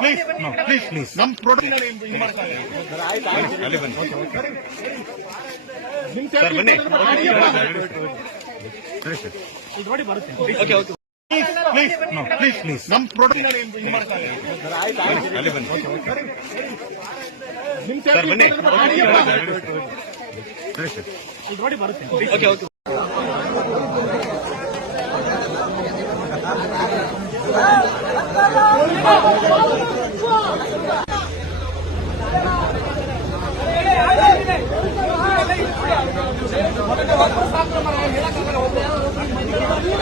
Please please please ನಮ್ product ಅಲ್ಲಿ ಬನ್ನಿ ಸರ್ ಬನ್ನಿ ಸರಿ sir please please please please ನಮ್ ಪ್ರಾಡಕ್ಟ್ ಅಲ್ಲಿ ಬನ್ನಿ ಸರ್ ಬನ್ನಿ ಸರಿ ಸರ್ ಮೊದಲನೇ ವಾರ ಸಾಕು ನಮ್ಮ ಹೇಳಕ್ಕಾಗಲ್ಲ ಒಬ್ಬ ಯಾರು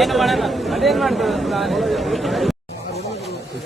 ಏನು ಮಾಡೋಣ? ಅದೇನ್ ಮಾಡ್ತಾರೆ?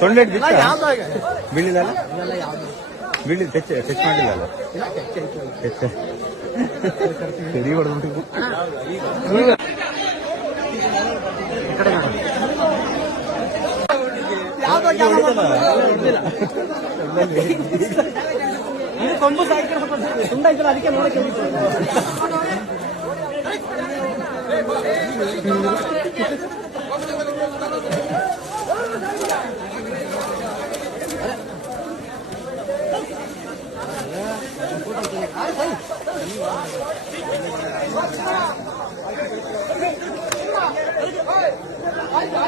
ಸೊಳ್ಳೆ ಬೀಳಿಲ್ಲ ಬೀಳಿ ಟಚ್ ಟಚ್ ಮಾಡಿಲ್ಲ ಟಚ್ ಸರಿ ಹೊಡೆದ್ಬಿಟ್ಟು ಕೊಂಬು ಸಾಯ್ಕೆ ಸುಂದ ಇದ್ರೆ ಅದಕ್ಕೆ ನೋಡಕ್ಕೆ ಹೋಗಿತ್ತು